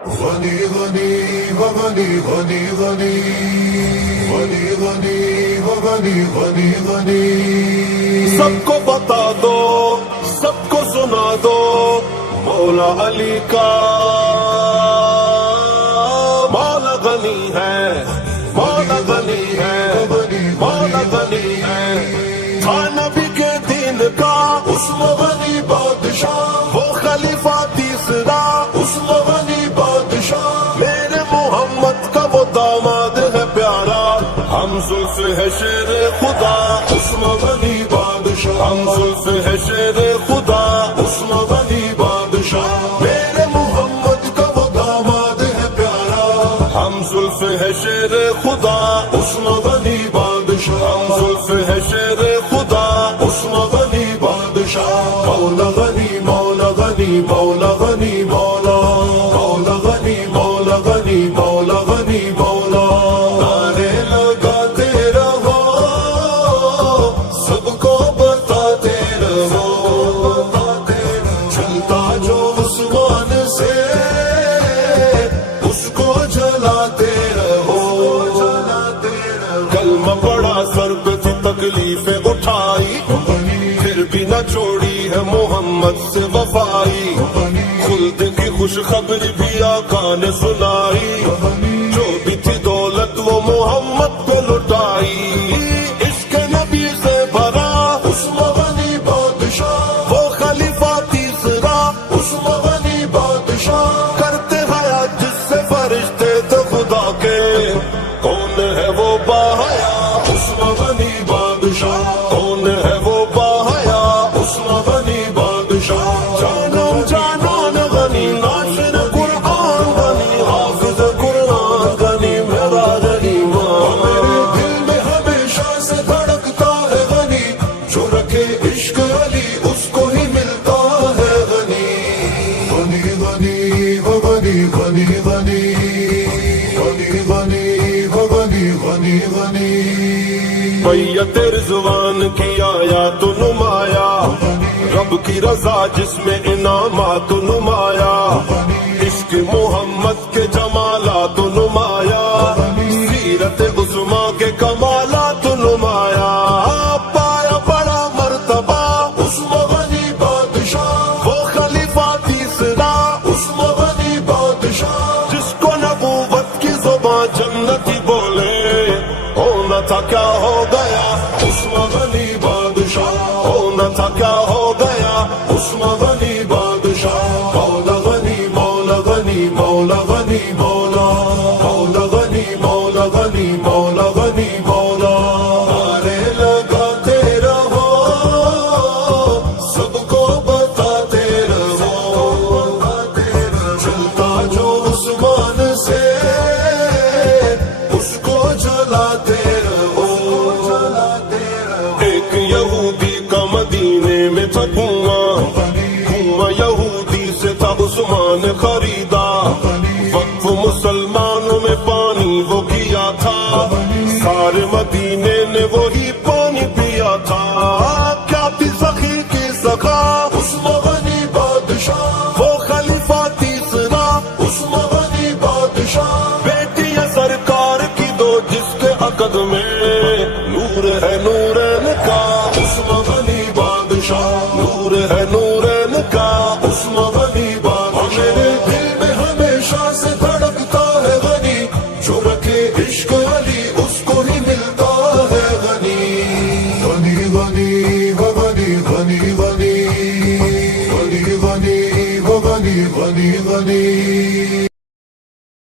غنی غنی غنی غنی غنی غنی غنی غنی غنی غنی سب کو بتا دو، سب کو سنا دو، مولا علی کا مولا غنی ہے، مولا غنی ہے، مولا غنی ہے، تھا نبی کے دین کا عثم غنی بادشاہ، وہ خلیفہ تیسرا، عثم غنی بادشاہ، میرے محمد کا وہ داماد ہے پیارا، ہم زلف ہے شیر خدا، عثم غنی بادشاہ، ہم زلف ہے شیر خدا، عثم غنی بادشاہ، میرے محمد کا وہ داماد ہے پیارا، ہم زلف ہے شیر خدا، عثم غنی بادشاہ، ہم زلف ہے شیر خدا، عثم غنی بادشاہ، مولا غنی مولا غنی مولا غنی مولا مولا غنی مولا غنی مولا غنی مولا نعرے لگاتے رہو، سب کو بتاتے رہو، چلتا جو عثمان سے اس کو جلاتے رہو، کلمہ پڑا سر پہ تھی تکلیفیں اٹھائی، پھر بھی نہ چھوڑی ہے محمد سے وفائی، خلد کی خوشخبری بھی آقا نے سنائی، جو بھی تھی دولت وہ محمد کو لٹائی، عشق نبی سے بھرا عثم غنی بادشاہ، وہ خلیفہ تیسرا، عثم غنی بادشاہ، کرتے حیات جس سے فرشتے تو خدا کے، کون ہے وہ باحیا، عثم غنی بادشاہ، کون ہے وہ باحیا، عثم غنی بادشاہ، جانم جانان غنی، ناشر قرآن غنی، حافظ قرآن غنی، میرا ایمان، میرے دل میں ہمیشہ سے دھڑکتا ہے غنی، جو رکھے عشق علی اس کو ہی ملتا ہے غنی، غنی غنی غنی غنی غنی غنی غنی غنی غنی غنی بیعت رضوان کی آیات نمایا، رب کی رضا جس میں انعامات نمایا، عشق محمد کے جمالات نمایا، سیرت عظمیٰ کے کمالات نمایا، پایا بڑا مرتبہ عثم غنی بادشاہ، وہ خلیفہ تیسرا، عثم غنی بادشاہ، جس کو نبوت کی زبان جنتی بولے، ہونا تھا کیا ہو گیا، عثم غنی بادشاہ، ہونا تھا کیا ہو گیا، عثم غنی بادشاہ، مولا غنی مولا غنی مولا غنی مولا مولا غنی مولا غنی مولا غنی مولا نعرے لگاتے رہو، سب کو بتاتے رہو، چلتا جو عثمان سے اس کو جلاتے رہو، ایک یہودی کا مدینے میں تھا کنواں، کنواں یہودی سے تھا عثمان خریدا، وقف مسلمانوں میں پانی وہ کیا تھا، سارے مدینے نے وہی پانی پیا تھا، کیا تھی سخی کی سخا، عثم غنی بادشاہ، وہ خلیفہ تیسرا، عثم غنی بادشاہ، بیٹی ہے سرکار کی دو جس کے عقد میں نور ہے نورین کا، عثم غنی بادشاہ، نور ہے نورین کا، عثم غنی بادشاہ، میرے دل میں ہمیشہ سے دھڑکتا ہے غنی، جو رکھے عشق علی اس کو ہی ملتا ہے غنی، غنی غنی غنی غنی غنی غنی غنی غنی غنی غنی